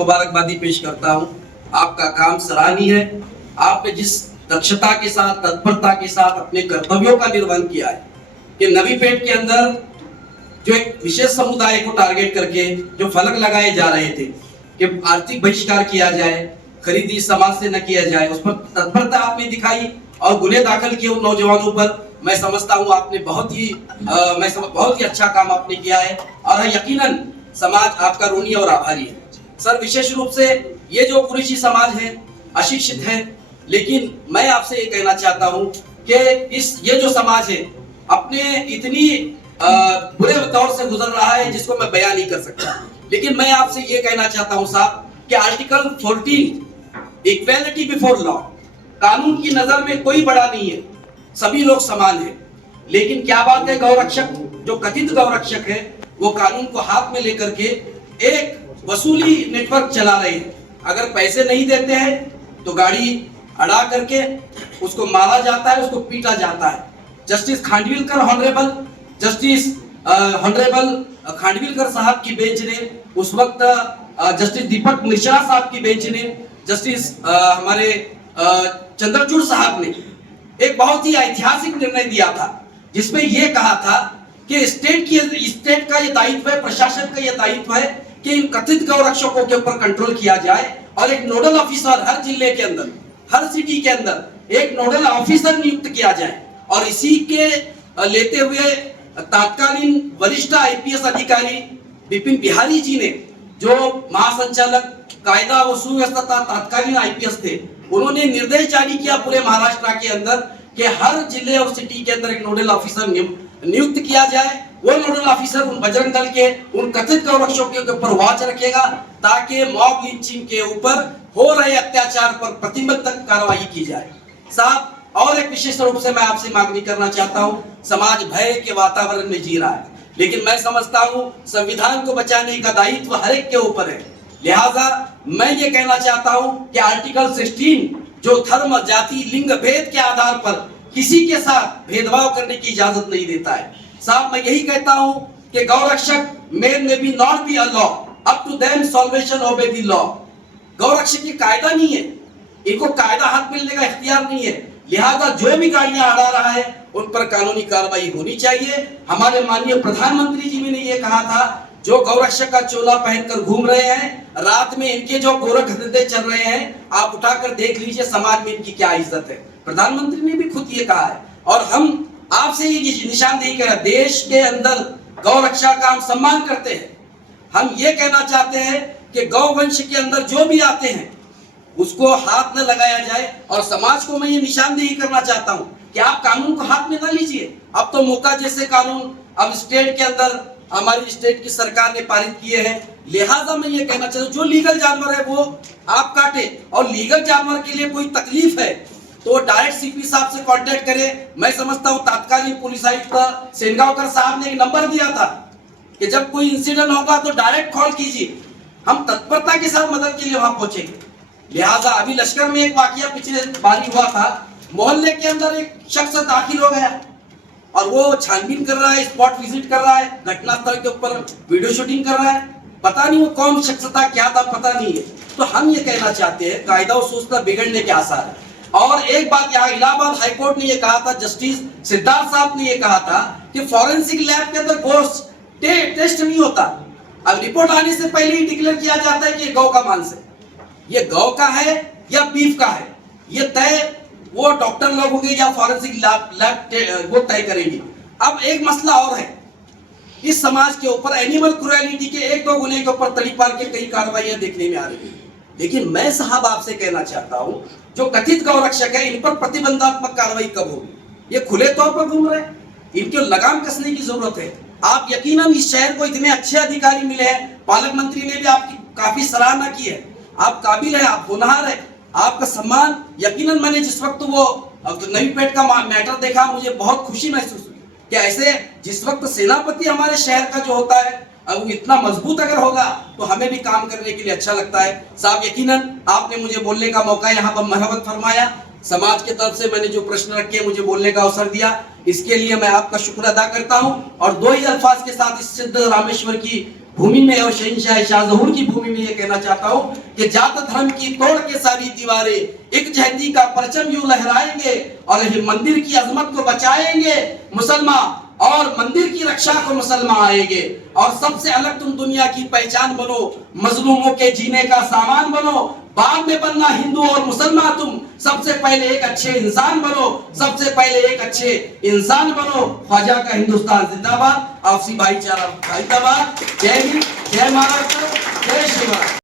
मुबारकबादी पेश करता हूं। आपका काम सराहनीय है। आपने जिस दक्षता के साथ, तत्परता के साथ अपने कर्तव्यों का निर्वहन किया है कि नवीपेट के अंदर जो एक विशेष समुदाय को टारगेट करके जो फलक लगाए जा रहे थे कि आर्थिक बहिष्कार किया जाए, खरीदी समाज से न किया जाए, उस पर तत्परता आपने दिखाई और गुने दाखिल किए उन नौजवानों पर। मैं समझता हूं आपने बहुत ही अच्छा काम आपने किया है और यकीनन समाज आपका ऋणी और आभारी है। सर, विशेष रूप से ये जो कुरैशी समाज है अशिक्षित है, लेकिन मैं आपसे ये कहना चाहता हूं कि ये जो समाज है अपने इतनी बुरे दौर से गुजर रहा है जिसको मैं बयान नहीं कर सकता। लेकिन मैं आपसे ये कहना चाहता हूं साहब कि आर्टिकल 14 इक्वेलिटी बिफोर लॉ, कानून की नजर में कोई बड़ा नहीं है, सभी लोग समान हैं। लेकिन क्या बात है, गौरक्षक जो कथित गौरक्षक है वो कानून को हाथ में लेकर के एक वसूली नेटवर्क चला रहे हैं। अगर पैसे नहीं देते हैं तो गाड़ी अड़ा करके उसको मारा जाता है, उसको पीटा जाता है। जस्टिस खांडविलकर ऑनरेबल खांडविलकर साहब की बेंच ने उस वक्त जस्टिस दीपक मिश्रा साहब की बेंच ने, जस्टिस हमारे चंद्रचूड़ साहब ने एक बहुत ही ऐतिहासिक निर्णय दिया था जिसमें यह कहा था कि स्टेट का ये दायित्व है, प्रशासन का ये दायित्व है कि इन कथित गौरक्षकों के ऊपर कंट्रोल किया जाए और एक नोडल ऑफिसर हर जिले के अंदर, हर सिटी के अंदर एक नोडल ऑफिसर नियुक्त किया जाए। और इसी के लेते हुए तत्कालीन वरिष्ठ आईपीएस अधिकारी विपिन बिहारी जी ने, जो महासंचालक कायदा व सुव्यवस्था तत्कालीन आईपीएस थे, उन्होंने निर्देश जारी किया पूरे महाराष्ट्र के अंदर कि हर जिले और सिटी के अंदर एक नोडल ऑफिसर नियुक्त किया जाए। वो नोडल ऑफिसर उन बजरंग दल के उन कथित गौरक्षकों के ऊपर वॉच रखेगा ताकि मॉब लिंचिंग के ऊपर हो रहे अत्याचार पर प्रतिबंधक कार्रवाई की जाए। साहब, और एक विशेष रूप से मैं आपसे मांगनी करना चाहता हूं, समाज भय के वातावरण में जी रहा है, लेकिन मैं समझता हूं संविधान को बचाने का दायित्व हर एक के ऊपर है। लिहाजा मैं ये कहना चाहता हूं कि आर्टिकल 16 जो धर्म, जाति, लिंग भेद के आधार पर किसी के साथ भेदभाव करने की इजाजत नहीं देता है। साहब, मैं यही कहता हूं कि गौरक्षक may be not be a law, up to them salvation obey the law। गौरक्षक की कायदा नहीं है, इनको कायदा हाथ मिलने का इख्तियार नहीं है। लिहाजा जो भी गाड़ियां अड़ा रहा है उन पर कानूनी कार्रवाई होनी चाहिए। हमारे माननीय प्रधानमंत्री जी ने ये कहा था, जो गौरक्षक का चोला पहनकर घूम रहे हैं, रात में इनके जो गोरख धंधे चल रहे हैं, आप उठाकर देख लीजिए समाज में इनकी क्या इज्जत है। प्रधानमंत्री ने भी खुद ये कहा है और हम आपसे ये निशानदेही कर देश के अंदर गौरक्षा का हम सम्मान करते हैं। हम ये कहना चाहते हैं कि गौवंश के अंदर जो भी आते हैं उसको हाथ न लगाया जाए और समाज को मैं ये निशानदेही करना चाहता हूं कि आप कानून को हाथ में न लीजिए। अब तो मौका जैसे कानून अब स्टेट के अंदर हमारी स्टेट की सरकार ने पारित किए हैं। लिहाजा मैं ये कहना चाहता हूं, जो लीगल जानवर है वो आप काटे और लीगल जानवर के लिए कोई तकलीफ है तो डायरेक्ट सीपी साहब से कांटेक्ट करें। मैं समझता हूं तत्कालीन पुलिस आयुक्त सेनगांवकर साहब ने एक नंबर दिया था कि जब कोई इंसिडेंट होगा तो डायरेक्ट कॉल कीजिए, हम तत्परता के साथ मदद के लिए वहां पहुंचेंगे। लिहाजा अभी लश्कर में एक वाकया पिछले बारी हुआ था, मोहल्ले के अंदर एक शख्स दाखिल हो गया और वो छानबीन कर रहा है, स्पॉट विजिट कर रहा है, घटनास्थल के ऊपर वीडियो शूटिंग कर रहा है। पता नहीं वो कौन शख्स था, क्या था, पता नहीं है। तो हम ये कहना चाहते हैं कायदा और सुव्यवस्था बिगड़ने के आसार है। और एक बात यहाँ इलाहाबाद हाईकोर्ट ने ये कहा था, जस्टिस सिद्धार्थ साहब ने ये कहा था कि फॉरेंसिक लैब के अंदर गोश्त टेस्ट नहीं होता। अब रिपोर्ट आने से पहले ही डिक्लेयर किया जाता है कि ये गौ का मांस है, ये गौ का है या बीफ का है, ये तय वो डॉक्टर लोग होंगे या फॉरेंसिक लैब वो तय करेंगे। अब एक मसला और है, इस समाज के ऊपर एनिमल क्रूएलिटी के एक दो गुने के ऊपर तड़ीपार के कई कार्रवाइयां देखने में आ रही है। लेकिन मैं साहब आपसे कहना चाहता हूं, जो कथित गौरक्षक है इन पर प्रतिबंधात्मक कार्रवाई कब होगी? ये खुले तौर पर घूम रहे हैं, इनके लगाम कसने की जरूरत है। आप यकीनन इस शहर को इतने अच्छे अधिकारी मिले हैं, पालक मंत्री ने भी आपकी काफी सराहना की है, आप काबिल है, आप होनहार है, आपका सम्मान। यकीनन मैंने जिस वक्त वो नवीपेट का मैटर देखा मुझे बहुत खुशी महसूस हुई कि ऐसे जिस वक्त सेनापति हमारे शहर का जो होता है अब इतना मजबूत अगर होगा तो हमें भी काम करने के लिए अच्छा लगता है। साहब, यकीनन आपने मुझे बोलने का मौका यहाँ पर मरहमत फरमाया। समाज के तरफ से मैंने जो प्रश्न रखे, मुझे बोलने का अवसर दिया, इसके लिए मैं आपका शुक्र अदा करता हूं। और दो ही अल्फाज के साथ इस सिद्ध रामेश्वर की भूमि में और शहंशाह शाहजहूर की भूमि में ये कहना चाहता हूं कि जात धर्म की तोड़ के सारी दीवारें एक जहती का परचम यूं लहराएंगे और ये मंदिर की अजमत को बचाएंगे मुसलमान, और मंदिर की रक्षा को मुसलमान आएंगे। और सबसे अलग तुम दुनिया की पहचान बनो, मजलूमों के जीने का सामान बनो, बाद में बनना हिंदू और मुसलमान, तुम सबसे पहले एक अच्छे इंसान बनो, सबसे पहले एक अच्छे इंसान बनो। ख्वाजा का हिंदुस्तान जिंदाबाद, आपसी भाईचारा जिंदाबाद। जय हिंद, जय महाराष्ट्र, जय श्री महाराज।